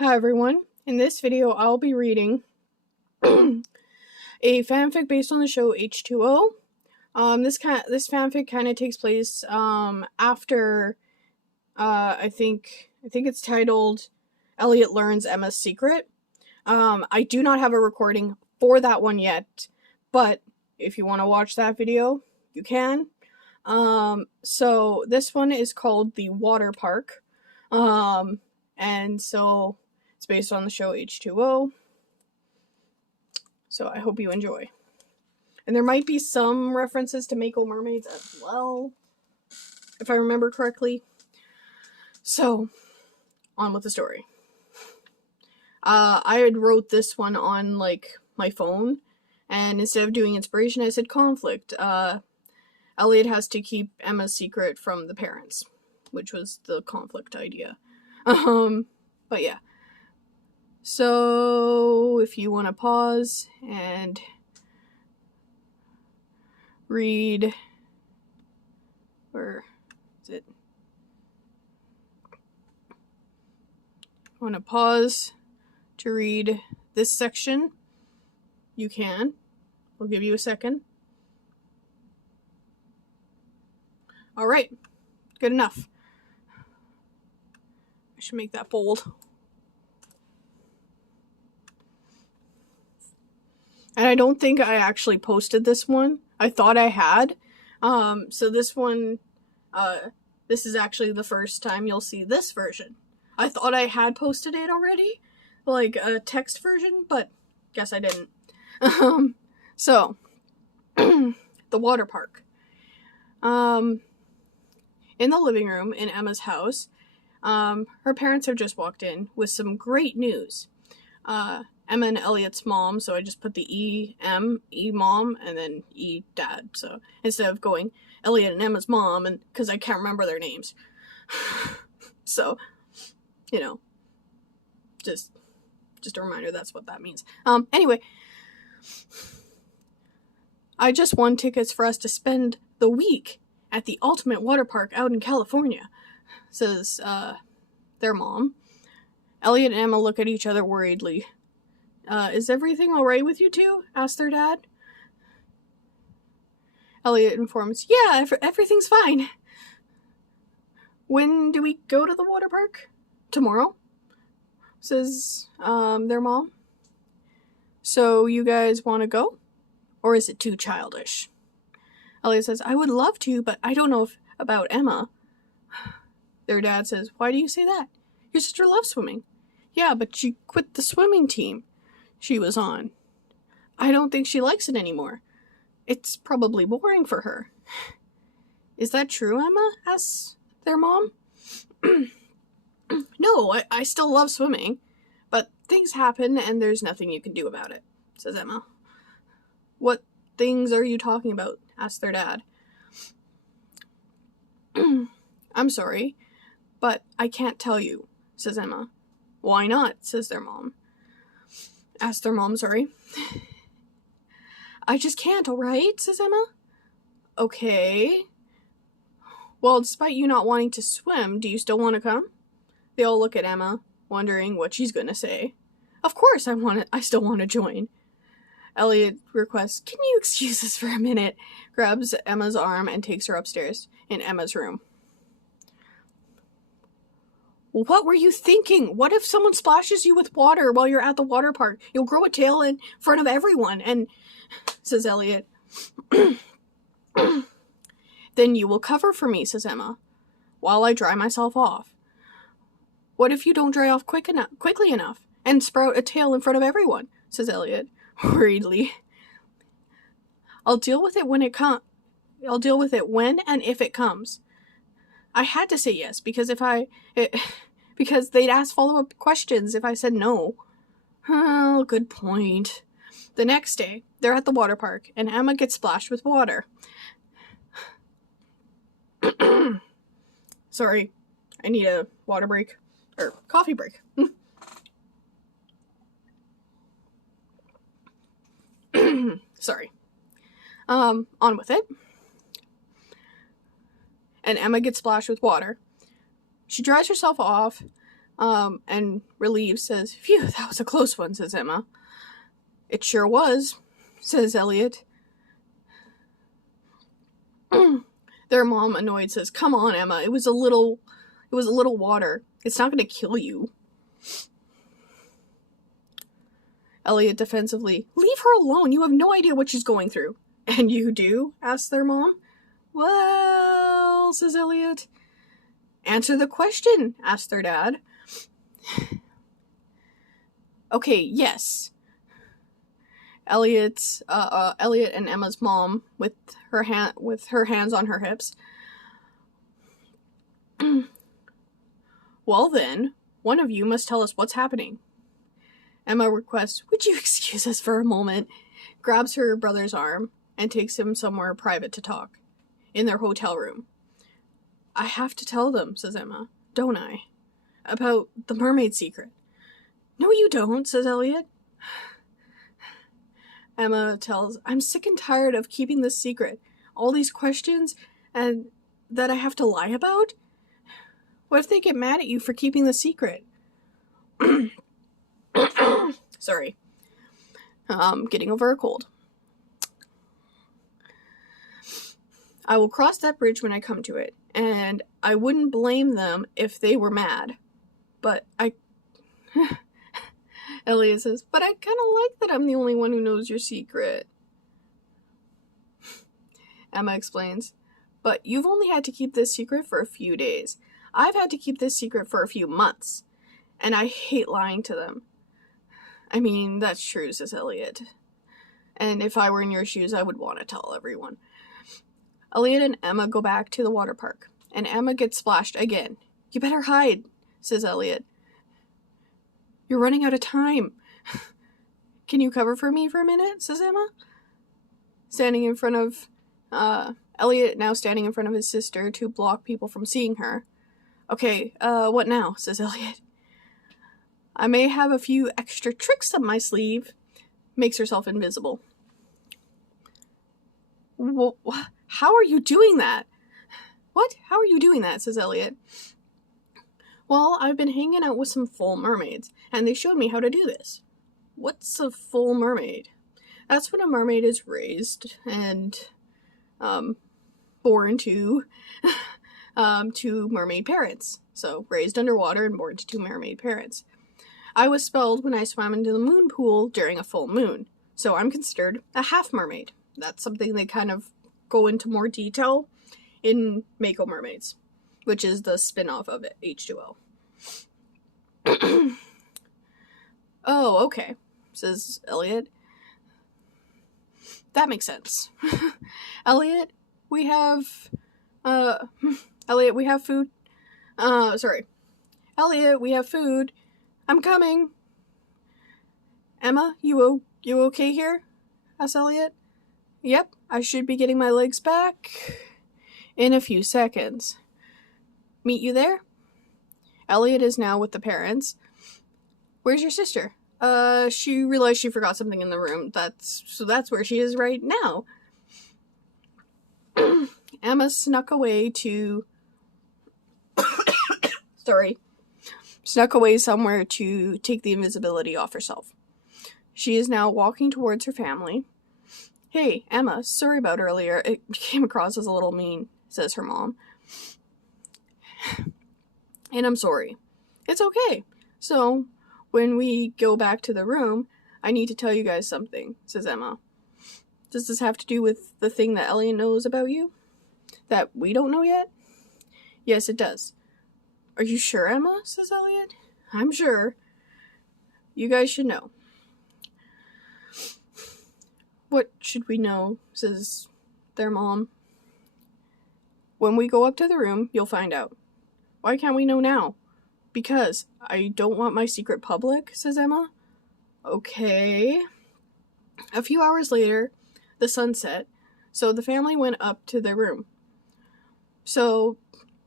Hi everyone. In this video, I'll be reading a fanfic based on the show H2O. This fanfic kind of takes place after I think it's titled Elliot Learns Emma's Secret. I do not have a recording for that one yet, but if you want to watch that video, you can. So this one is called The Water Park. And so it's based on the show H2O. So I hope you enjoy. And there might be some references to Mako Mermaids as well, if I remember correctly. So, on with the story. I had wrote this one on, my phone, and instead of doing inspiration, I said conflict. Elliot has to keep Emma's secret from the parents, which was the conflict idea. But yeah. So, if you want to pause and read, where is it? Want to pause to read this section, you can. I'll give you a second. Alright, good enough. I should make that bold. And I don't think I actually posted this one. I thought I had. So this one, this is actually the first time you'll see this version. I thought I had posted it already, like a text version, but guess I didn't. So, the water park. In the living room in Emma's house, her parents have just walked in with some great news. Emma and Elliot's mom, so I just put the E mom, and then E dad, so instead of going Elliot and Emma's mom, and because I can't remember their names. So, you know, just a reminder, that's what that means. Anyway, I just won tickets for us to spend the week at the ultimate water park out in California, says, their mom. Elliot and Emma look at each other worriedly. Is everything alright with you two? Asks their dad. Elliot informs, yeah, everything's fine. When do we go to the water park? Tomorrow, says, their mom. So you guys want to go? Or is it too childish? Elliot says, I would love to, but I don't know about Emma. Their dad says, why do you say that? Your sister loves swimming. Yeah, but she quit the swimming team she was on. I don't think she likes it anymore. It's probably boring for her. Is that true, Emma? Asks their mom. No, I still love swimming, but things happen and there's nothing you can do about it, says Emma. What things are you talking about? Asks their dad. I'm sorry, but I can't tell you, says Emma. Why not? Says their mom. Asks their mom, sorry. I just can't, alright? Says Emma. Okay. Well, despite you not wanting to swim, do you still want to come? They all look at Emma, wondering what she's gonna say. Of course I still want to join. Elliot requests, can you excuse us for a minute? Grabs Emma's arm and takes her upstairs in Emma's room. What were you thinking? What if someone splashes you with water while you're at the water park? You'll grow a tail in front of everyone, and says Elliot. Then you will cover for me, says Emma, while I dry myself off. What if you don't dry off quickly enough and sprout a tail in front of everyone, says Elliot, worriedly. I'll deal with it when and if it comes. I had to say yes, because because they'd ask follow-up questions if I said no. Oh, good point. The next day, they're at the water park, and Emma gets splashed with water. Sorry, I need a water break. Or coffee break. Sorry. On with it. And Emma gets splashed with water. She dries herself off, And relieved says, "Phew, that was a close one," says Emma. "It sure was," says Elliot. Their mom, annoyed, says, "Come on, Emma, it was a little water. It's not going to kill you." Elliot defensively, "Leave her alone, you have no idea what she's going through." "And you do?" asks their mom. "Well," says Elliot. "Answer the question," asks their dad. "Okay, yes." Elliot and Emma's mom with her hands on her hips. "Well then, one of you must tell us what's happening." Emma requests, "Would you excuse us for a moment?" Grabs her brother's arm and takes him somewhere private to talk. In their hotel room. "I have to tell them," says Emma. "Don't I? About the mermaid secret." "No, you don't," says Elliot. Emma tells, "I'm sick and tired of keeping this secret. All these questions, and that I have to lie about? What if they get mad at you for keeping the secret?" Sorry. Getting over a cold. "I will cross that bridge when I come to it, and I wouldn't blame them if they were mad. But I..." Elliot says, "But I kind of like that I'm the only one who knows your secret." Emma explains, "But you've only had to keep this secret for a few days. I've had to keep this secret for a few months. And I hate lying to them." "I mean, that's true," says Elliot. "And if I were in your shoes, I would want to tell everyone." Elliot and Emma go back to the water park, and Emma gets splashed again. "You better hide," says Elliot. "You're running out of time." "Can you cover for me for a minute?" says Emma. Elliot now standing in front of his sister to block people from seeing her. "Okay, what now?" says Elliot. "I may have a few extra tricks up my sleeve." Makes herself invisible. "How are you doing that?" "What? How are you doing that?" says Elliot. "Well, I've been hanging out with some full mermaids, and they showed me how to do this." "What's a full mermaid?" "That's when a mermaid is raised and born to two mermaid parents. So raised underwater and born to two mermaid parents. I was spelled when I swam into the moon pool during a full moon, so I'm considered a half mermaid." That's something they kind of go into more detail in Mako Mermaids, which is the spin-off of it, H2O. "Oh, okay," says Elliot. "That makes sense." Elliot, we have food. Elliot, we have food. I'm coming." "Emma, you okay here?" asks Elliot. "Yep, I should be getting my legs back in a few seconds. Meet you there?" Elliot is now with the parents. "Where's your sister?" She realized she forgot something in the room. That's where she is right now." Emma snuck away somewhere to take the invisibility off herself. She is now walking towards her family. "Hey, Emma, sorry about earlier. It came across as a little mean," says her mom. "And I'm sorry." "It's okay. So, when we go back to the room, I need to tell you guys something," says Emma. "Does this have to do with the thing that Elliot knows about you? That we don't know yet?" "Yes, it does." "Are you sure, Emma?" says Elliot. "I'm sure. You guys should know." "What should we know?" says their mom. "When we go up to the room, you'll find out." "Why can't we know now?" "Because I don't want my secret public," says Emma. "Okay." A few hours later, the sun set, so the family went up to their room. "So,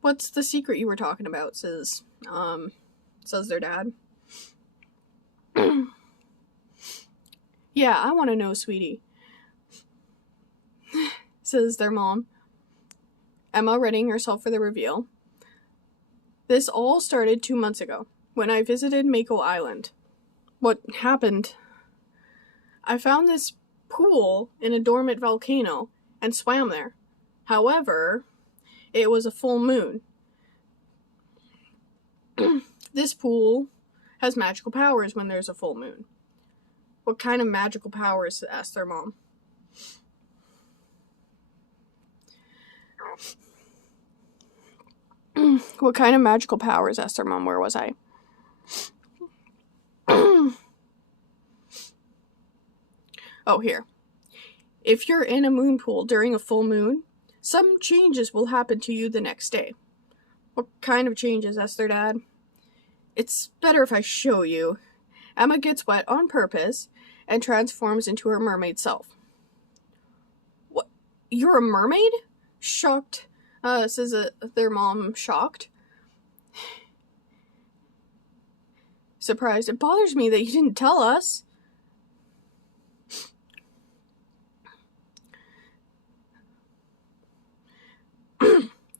what's the secret you were talking about?" says their dad. "Yeah, I want to know, sweetie," says their mom. Emma readying herself for the reveal. "This all started 2 months ago. when I visited Mako Island. What happened? I found this pool in a dormant volcano and swam there. However, it was a full moon. This pool has magical powers when there's a full moon. What kind of magical powers? Asked their mom. What kind of magical powers? Asked their mom. Where was I? Oh, here. If you're in a moon pool during a full moon, some changes will happen to you the next day. What kind of changes? Asked their dad. It's better if I show you. Emma gets wet on purpose and transforms into her mermaid self. What? You're a mermaid? Shocked, says their mom, shocked. Surprised. It bothers me that you didn't tell us.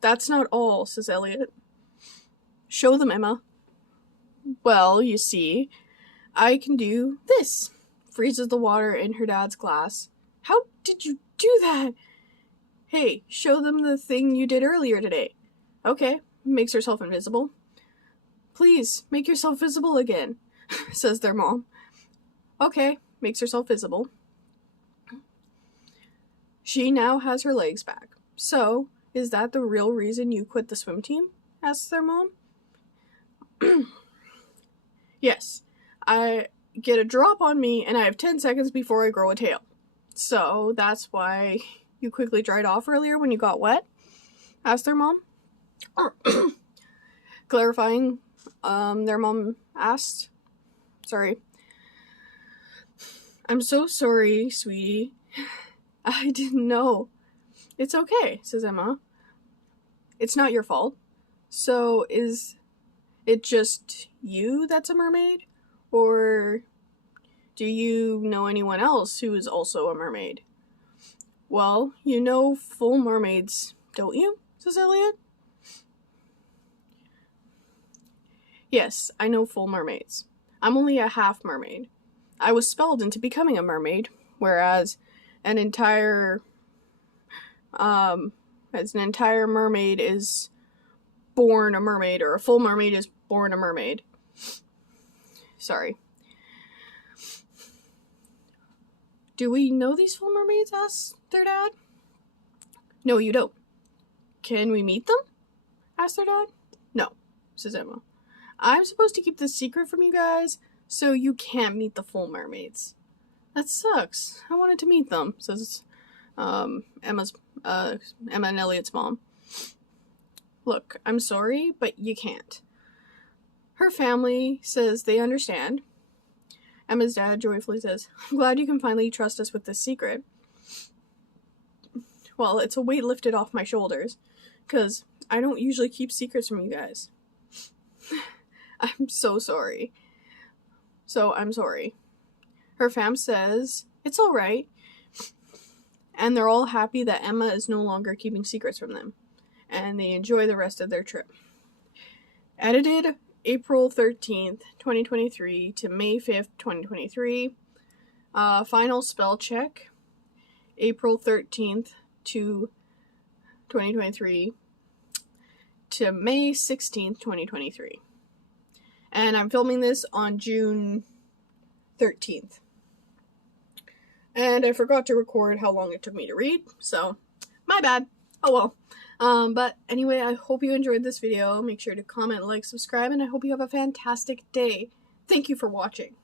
That's not all, says Elliot. Show them, Emma. Well, you see, I can do this. Freezes the water in her dad's glass. How did you do that? Hey, show them the thing you did earlier today. Okay, makes herself invisible. Please, make yourself visible again, says their mom. Okay, makes herself visible. She now has her legs back. So, is that the real reason you quit the swim team? Asks their mom. Yes, I get a drop on me and I have 10 seconds before I grow a tail. So that's why you quickly dried off earlier when you got wet? Asked their mom. Clarifying, their mom asked. Sorry. I'm so sorry, sweetie. I didn't know. It's okay, says Emma. It's not your fault. So is it just you that's a mermaid? Or do you know anyone else who is also a mermaid? Well, you know full mermaids, don't you? Says Elliot. Yes, I know full mermaids. I'm only a half mermaid. I was spelled into becoming a mermaid, whereas an entire mermaid is born a mermaid, or a full mermaid is born a mermaid. Sorry. Do we know these full mermaids? Asked their dad. No, you don't. Can we meet them? Asked their dad. No, says Emma. I'm supposed to keep this secret from you guys, so you can't meet the full mermaids. That sucks. I wanted to meet them, says Emma and Elliot's mom. Look, I'm sorry, but you can't. Her family says they understand. Emma's dad joyfully says, I'm glad you can finally trust us with this secret. Well, it's a weight lifted off my shoulders, because I don't usually keep secrets from you guys. I'm so sorry. So, I'm sorry. Her fam says, it's alright. And they're all happy that Emma is no longer keeping secrets from them. And they enjoy the rest of their trip. Edited April 13th, 2023 to May 5th, 2023. Final spell check. April 13th to 2023 to May 16th, 2023. And I'm filming this on June 13th. And I forgot to record how long it took me to read, so my bad. Oh well. But anyway, I hope you enjoyed this video. Make sure to comment, like, subscribe, and I hope you have a fantastic day. Thank you for watching.